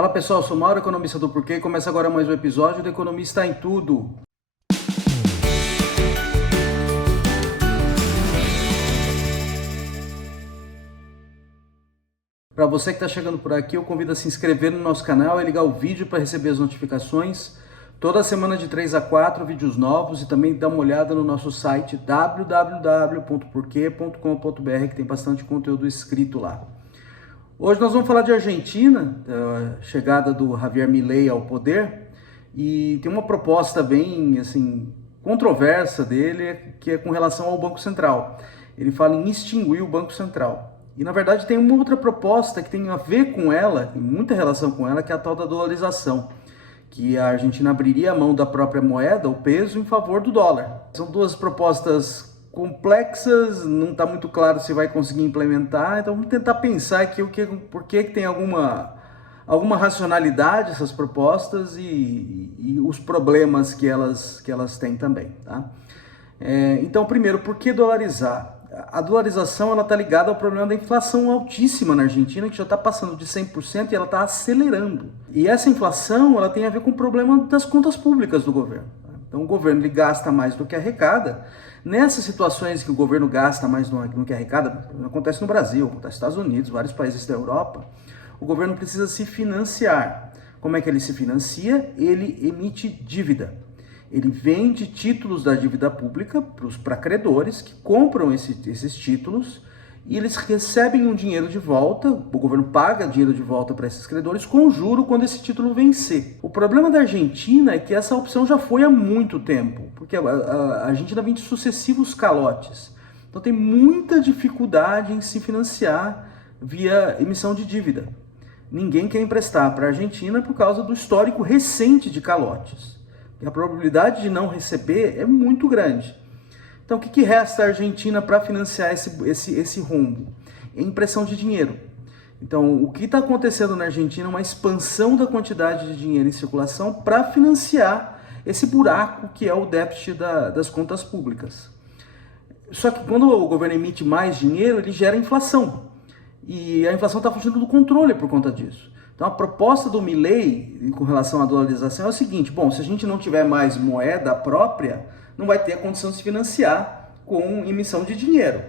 Fala pessoal, eu sou Mauro, economista do Porquê, e começa agora mais um episódio do Economista em Tudo. Para você que está chegando por aqui, eu convido a se inscrever no nosso canal e ligar o vídeo para receber as notificações. Toda semana de 3 a 4 vídeos novos e também dá uma olhada no nosso site www.porque.com.br que tem bastante conteúdo escrito lá. Hoje nós vamos falar de Argentina, a chegada do Javier Milei ao poder, e tem uma proposta bem assim controversa dele, que é com relação ao Banco Central. Ele fala em extinguir o Banco Central. E na verdade tem uma outra proposta que tem a ver com ela, tem muita relação com ela, que é a tal da dolarização, que a Argentina abriria a mão da própria moeda, o peso, em favor do dólar. São duas propostas complexas, não está muito claro se vai conseguir implementar, então vamos tentar pensar aqui por que tem alguma racionalidade essas propostas e os problemas que elas têm também. Tá? Então, primeiro, por que dolarizar? A dolarização está ligada ao problema da inflação altíssima na Argentina, que já está passando de 100% e ela está acelerando. E essa inflação ela tem a ver com o problema das contas públicas do governo. Então o governo ele gasta mais do que arrecada. Nessas situações que o governo gasta mais do que arrecada, acontece no Brasil, acontece nos Estados Unidos, vários países da Europa, o governo precisa se financiar. Como é que ele se financia? Ele emite dívida. Ele vende títulos da dívida pública para credores que compram esses títulos e eles recebem um dinheiro de volta, o governo paga dinheiro de volta para esses credores com juro quando esse título vencer. O problema da Argentina é que essa opção já foi há muito tempo, porque a Argentina vem de sucessivos calotes. Então tem muita dificuldade em se financiar via emissão de dívida. Ninguém quer emprestar para a Argentina por causa do histórico recente de calotes. E a probabilidade de não receber é muito grande. Então, o que resta à Argentina para financiar esse rombo? É impressão de dinheiro. Então, o que está acontecendo na Argentina é uma expansão da quantidade de dinheiro em circulação para financiar esse buraco que é o déficit das contas públicas. Só que quando o governo emite mais dinheiro, ele gera inflação. E a inflação está fugindo do controle por conta disso. Então, a proposta do Milei com relação à dolarização é o seguinte: bom, se a gente não tiver mais moeda própria, não vai ter a condição de se financiar com emissão de dinheiro.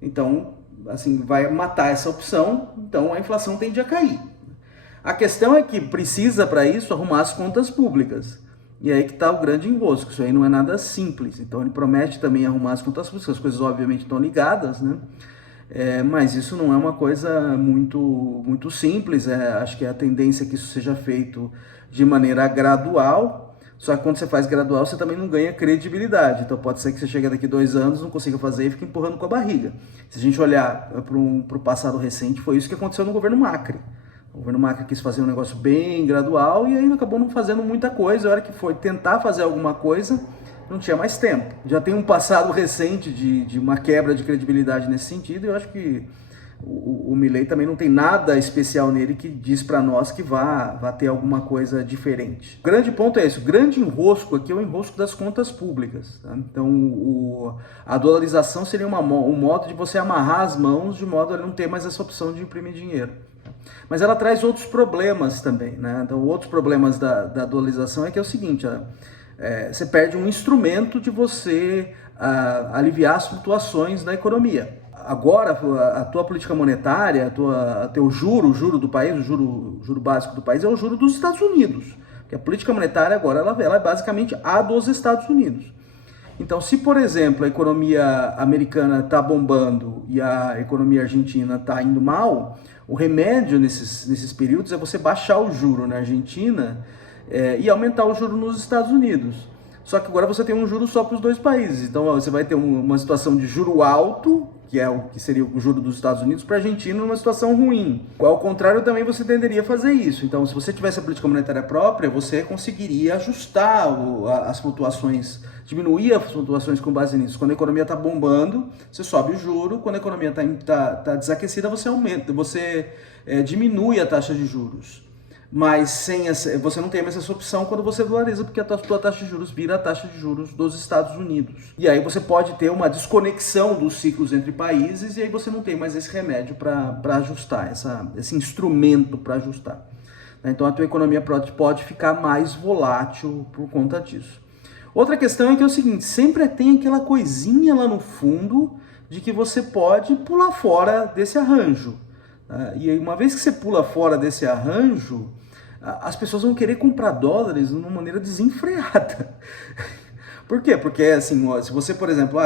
Então, assim, vai matar essa opção, então a inflação tende a cair. A questão é que precisa, para isso, arrumar as contas públicas. E aí que está o grande enrosco, isso aí não é nada simples. Então, ele promete também arrumar as contas públicas, as coisas obviamente estão ligadas, né? Mas isso não é uma coisa muito simples, acho que a tendência é que isso seja feito de maneira gradual, só que quando você faz gradual você também não ganha credibilidade, então pode ser que você chegue daqui 2 anos, não consiga fazer e fique empurrando com a barriga. Se a gente olhar para o passado recente, foi isso que aconteceu no governo Macri. O governo Macri quis fazer um negócio bem gradual e aí acabou não fazendo muita coisa. A hora que foi tentar fazer alguma coisa, não tinha mais tempo. Já tem um passado recente de uma quebra de credibilidade nesse sentido, e eu acho que o Milei também não tem nada especial nele que diz para nós que vá ter alguma coisa diferente. O grande ponto é esse, o grande enrosco aqui é o enrosco das contas públicas. Tá? Então a dolarização seria um modo de você amarrar as mãos de modo a não ter mais essa opção de imprimir dinheiro. Mas ela traz outros problemas também, né? Então outros problemas da dolarização é que é o seguinte: você perde um instrumento de você aliviar as flutuações da economia. Agora, a tua política monetária, teu juro do país, o juro básico do país é o juro dos Estados Unidos. Porque a política monetária agora ela é basicamente a dos Estados Unidos. Então, se, por exemplo, a economia americana está bombando e a economia argentina está indo mal, o remédio nesses períodos é você baixar o juro na Argentina e aumentar o juro nos Estados Unidos. Só que agora você tem um juro só para os dois países. Então você vai ter uma situação de juro alto, que é o que seria o juro dos Estados Unidos, para a Argentina numa situação ruim. Ao contrário, também você tenderia a fazer isso. Então, se você tivesse a política monetária própria, você conseguiria ajustar as flutuações, diminuir as flutuações com base nisso. Quando a economia está bombando, você sobe o juro. Quando a economia está desaquecida, você diminui a taxa de juros. Mas você não tem mais essa opção quando você dolariza, porque a tua taxa de juros vira a taxa de juros dos Estados Unidos. E aí você pode ter uma desconexão dos ciclos entre países, e aí você não tem mais esse remédio para ajustar, esse instrumento para ajustar. Né? Então a tua economia pode ficar mais volátil por conta disso. Outra questão é que é o seguinte, sempre tem aquela coisinha lá no fundo de que você pode pular fora desse arranjo. Né? E aí, uma vez que você pula fora desse arranjo, as pessoas vão querer comprar dólares de uma maneira desenfreada. Por quê? Porque, assim, se você, por exemplo,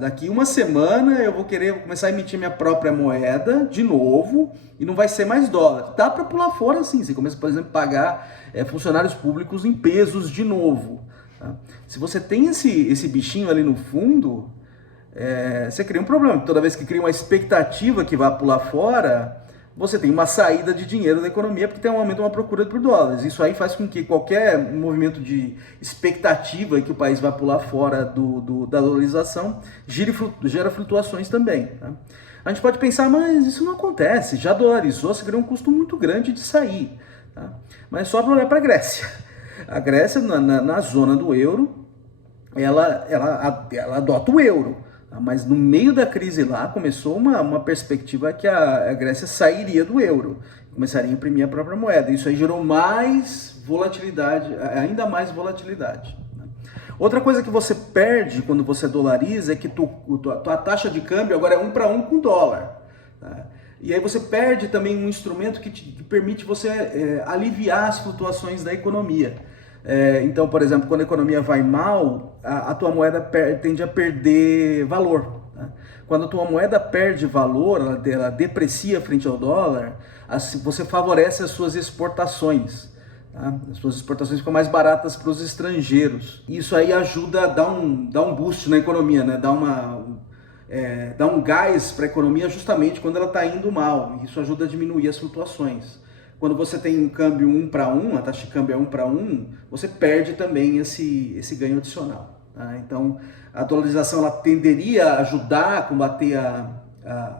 daqui uma semana eu vou querer começar a emitir minha própria moeda de novo e não vai ser mais dólar. Dá para pular fora, sim. Você começa, por exemplo, a pagar funcionários públicos em pesos de novo. Tá? Se você tem esse bichinho ali no fundo, você cria um problema. Toda vez que cria uma expectativa que vai pular fora, você tem uma saída de dinheiro da economia porque tem um aumento, uma procura por dólares. Isso aí faz com que qualquer movimento de expectativa que o país vai pular fora da dolarização gera flutuações também. Tá? A gente pode pensar, mas isso não acontece, já dolarizou, você criou um custo muito grande de sair. Tá? Mas só para olhar para a Grécia. A Grécia, na zona do euro, ela adota o euro. Mas no meio da crise lá, começou uma perspectiva que a Grécia sairia do euro. Começaria a imprimir a própria moeda. Isso aí gerou mais volatilidade, ainda mais volatilidade. Outra coisa que você perde quando você dolariza é que tua taxa de câmbio agora é 1 para 1 com o dólar. Tá? E aí você perde também um instrumento que permite você aliviar as flutuações da economia. Então, por exemplo, quando a economia vai mal, a tua moeda tende a perder valor. Tá? Quando a tua moeda perde valor, ela deprecia frente ao dólar, você favorece as suas exportações. Tá? As suas exportações ficam mais baratas para os estrangeiros. Isso aí ajuda a dar um boost na economia, né? Dá um gás para a economia justamente quando ela está indo mal. Isso ajuda a diminuir as flutuações. Quando você tem um câmbio 1 para 1, a taxa de câmbio é 1 para 1, você perde também esse ganho adicional. Tá? Então, a dolarização ela tenderia a ajudar a combater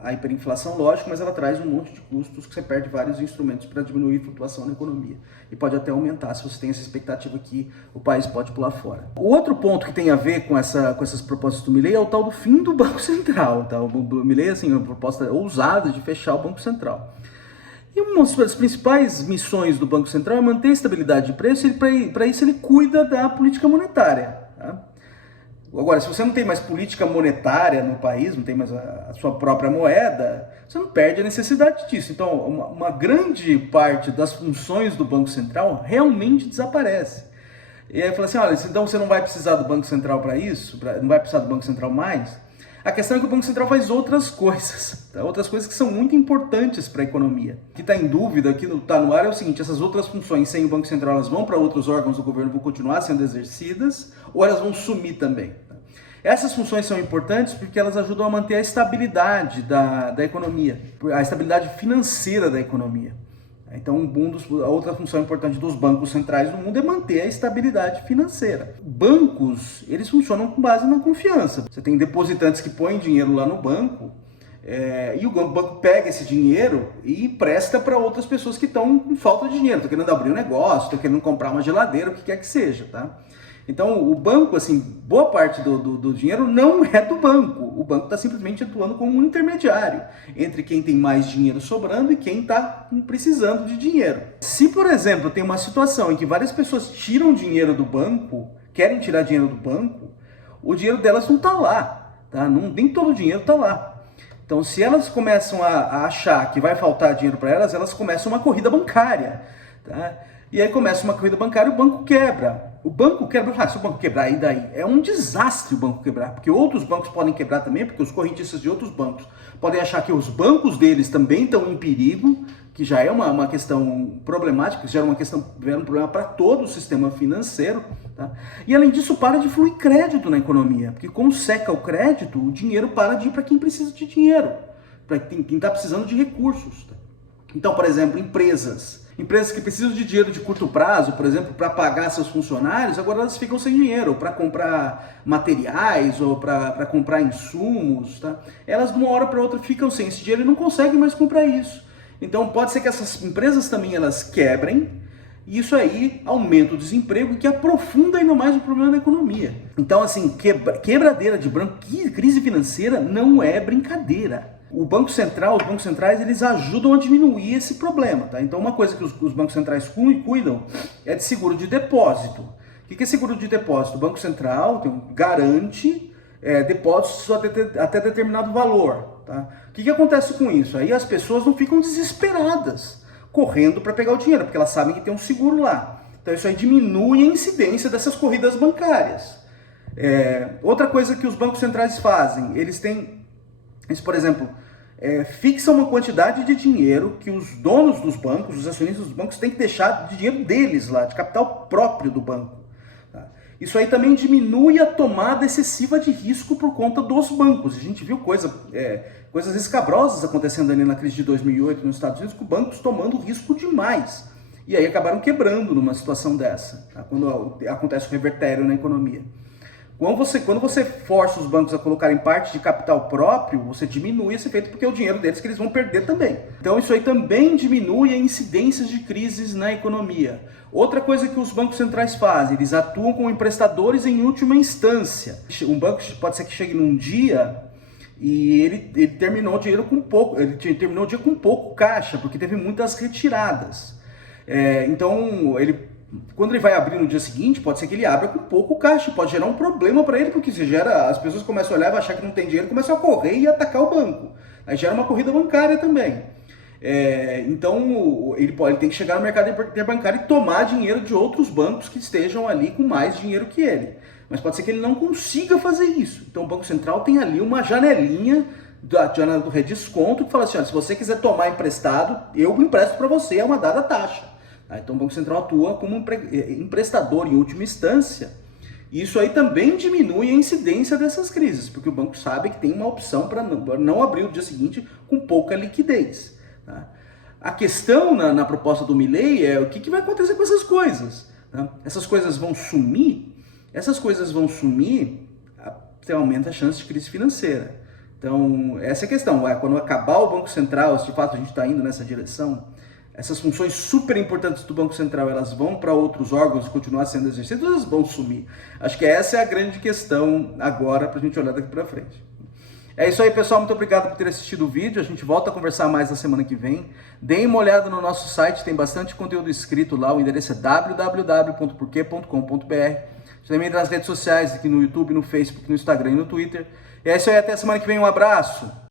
a hiperinflação, lógico, mas ela traz um monte de custos que você perde vários instrumentos para diminuir a flutuação na economia. E pode até aumentar se você tem essa expectativa que o país pode pular fora. O outro ponto que tem a ver com essas propostas do Milei é o tal do fim do Banco Central. Tá? O Milei, assim, é uma proposta ousada de fechar o Banco Central. E uma das principais missões do Banco Central é manter a estabilidade de preço e para isso ele cuida da política monetária. Tá? Agora, se você não tem mais política monetária no país, não tem mais a sua própria moeda, você não perde a necessidade disso. Então, uma grande parte das funções do Banco Central realmente desaparece. E aí fala assim, olha, então você não vai precisar do Banco Central para isso? Não vai precisar do Banco Central mais? A questão é que o Banco Central faz outras coisas, tá? Outras coisas que são muito importantes para a economia. O que está em dúvida, que está no ar, é o seguinte, essas outras funções sem o Banco Central, elas vão para outros órgãos do governo, vão continuar sendo exercidas, ou elas vão sumir também. Tá? Essas funções são importantes porque elas ajudam a manter a estabilidade da economia, a estabilidade financeira da economia. Então, a outra função importante dos bancos centrais no mundo é manter a estabilidade financeira. Bancos, eles funcionam com base na confiança. Você tem depositantes que põem dinheiro lá no banco, e o banco pega esse dinheiro e presta para outras pessoas que estão com falta de dinheiro. Estão querendo abrir um negócio, estão querendo comprar uma geladeira, o que quer que seja, tá? Então, o banco, assim, boa parte do dinheiro não é do banco. O banco está simplesmente atuando como um intermediário entre quem tem mais dinheiro sobrando e quem está precisando de dinheiro. Se, por exemplo, tem uma situação em que várias pessoas tiram dinheiro do banco, querem tirar dinheiro do banco, o dinheiro delas não está lá. Tá? Nem todo o dinheiro está lá. Então, se elas começam a achar que vai faltar dinheiro para elas, elas começam uma corrida bancária. Tá? E aí começa uma corrida bancária e o banco quebra. O banco quebra, se o banco quebrar, e daí? É um desastre o banco quebrar, porque outros bancos podem quebrar também, porque os correntistas de outros bancos podem achar que os bancos deles também estão em perigo, que já é uma questão problemática, que gera um problema para todo o sistema financeiro. Tá? E além disso, para de fluir crédito na economia, porque como seca o crédito, o dinheiro para de ir para quem precisa de dinheiro, para quem está precisando de recursos. Tá? Então, por exemplo, empresas que precisam de dinheiro de curto prazo, por exemplo, para pagar seus funcionários, agora elas ficam sem dinheiro para comprar materiais ou para comprar insumos. Tá? Elas de uma hora para outra ficam sem esse dinheiro e não conseguem mais comprar isso. Então pode ser que essas empresas também elas quebrem e isso aí aumenta o desemprego, que aprofunda ainda mais o problema da economia. Então assim, quebradeira de branco, crise financeira não é brincadeira. O Banco Central, os bancos centrais, eles ajudam a diminuir esse problema, tá? Então uma coisa que os bancos centrais cuidam é de seguro de depósito. O que é seguro de depósito? O Banco Central garante depósitos até determinado valor, tá? O que acontece com isso? Aí as pessoas não ficam desesperadas, correndo para pegar o dinheiro, porque elas sabem que tem um seguro lá. Então isso aí diminui a incidência dessas corridas bancárias. Outra coisa que os bancos centrais fazem, eles, por exemplo, fixam uma quantidade de dinheiro que os donos dos bancos, os acionistas dos bancos, têm que deixar de dinheiro deles lá, de capital próprio do banco. Tá? Isso aí também diminui a tomada excessiva de risco por conta dos bancos. A gente viu coisas escabrosas acontecendo ali na crise de 2008 nos Estados Unidos, com bancos tomando risco demais. E aí acabaram quebrando numa situação dessa, tá? Quando acontece o revertério na economia. Quando você força os bancos a colocarem parte de capital próprio, você diminui esse efeito, porque é o dinheiro deles que eles vão perder também. Então isso aí também diminui a incidência de crises na economia. Outra coisa que os bancos centrais fazem, eles atuam como emprestadores em última instância. Um banco pode ser que chegue num dia e ele terminou o dinheiro com pouco, ele terminou o dia com pouco caixa, porque teve muitas retiradas. Então quando ele vai abrir no dia seguinte, pode ser que ele abra com pouco caixa, pode gerar um problema para ele, porque as pessoas começam a olhar e achar que não tem dinheiro, começam a correr e atacar o banco. Aí gera uma corrida bancária também. Então ele tem que chegar no mercado interbancário e tomar dinheiro de outros bancos que estejam ali com mais dinheiro que ele. Mas pode ser que ele não consiga fazer isso. Então o Banco Central tem ali uma janelinha do redesconto que fala assim, olha, se você quiser tomar emprestado, eu empresto para você a uma dada taxa. Então o Banco Central atua como emprestador em última instância. E isso aí também diminui a incidência dessas crises, porque o banco sabe que tem uma opção para não abrir o dia seguinte com pouca liquidez. Tá? A questão na proposta do Milei é o que vai acontecer com essas coisas. Tá? Essas coisas vão sumir? Essas coisas vão sumir, você aumenta a chance de crise financeira. Então essa é a questão. Quando acabar o Banco Central, se de fato a gente está indo nessa direção, essas funções super importantes do Banco Central, elas vão para outros órgãos e continuar sendo exercidas, ou elas vão sumir? Acho que essa é a grande questão agora para a gente olhar daqui para frente. É isso aí, pessoal. Muito obrigado por ter assistido o vídeo. A gente volta a conversar mais na semana que vem. Deem uma olhada no nosso site, tem bastante conteúdo escrito lá. O endereço é www.porquê.com.br. Também nas redes sociais, aqui no YouTube, no Facebook, no Instagram e no Twitter. E é isso aí, até a semana que vem. Um abraço!